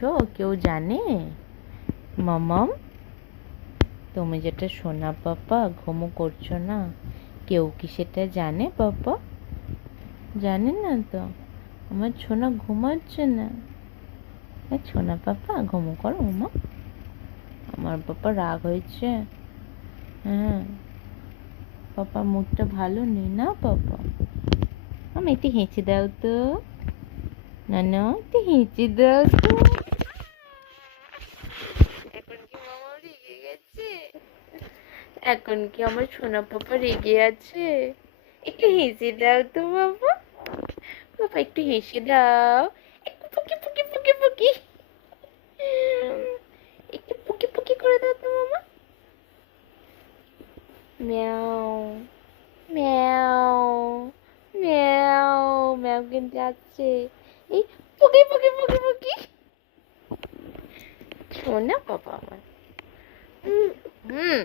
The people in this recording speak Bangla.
করছো কেউ জানে? মামাম, তুমি যেটা সোনা পাপা ঘুমো করছো না, কেউ কি সেটা জানে পাপা? জানে না তো, আমার সোনা ঘুমাচ্ছে না। সোনা পাপা ঘুমো করো মামা। আমার পাপা রাগ হয়েছে। হ্যাঁ, পাপা মুডটা ভালো নেই না পাপা। আমি একটু হেঁচে দাও তো, না না একটু হেঁচে দাও তো। এখন কি মামা রেগে গেছে? এখন কি আমার সোনা পাপা রেগে আছে? একটু হেসে দাও তো বাবা। বাবা একটু হেসে দাও। একটু পুকি পুকি পুকি পুকি, একটু পুকি পুকি করে দাও তো মামা। ম্যাও ম্যাও ম্যাও ম্যাও কিন্তু যাচ্ছে। এই পুকি পুকি পুকি পুকি। শোনা বাবা আমার। হুম হুম।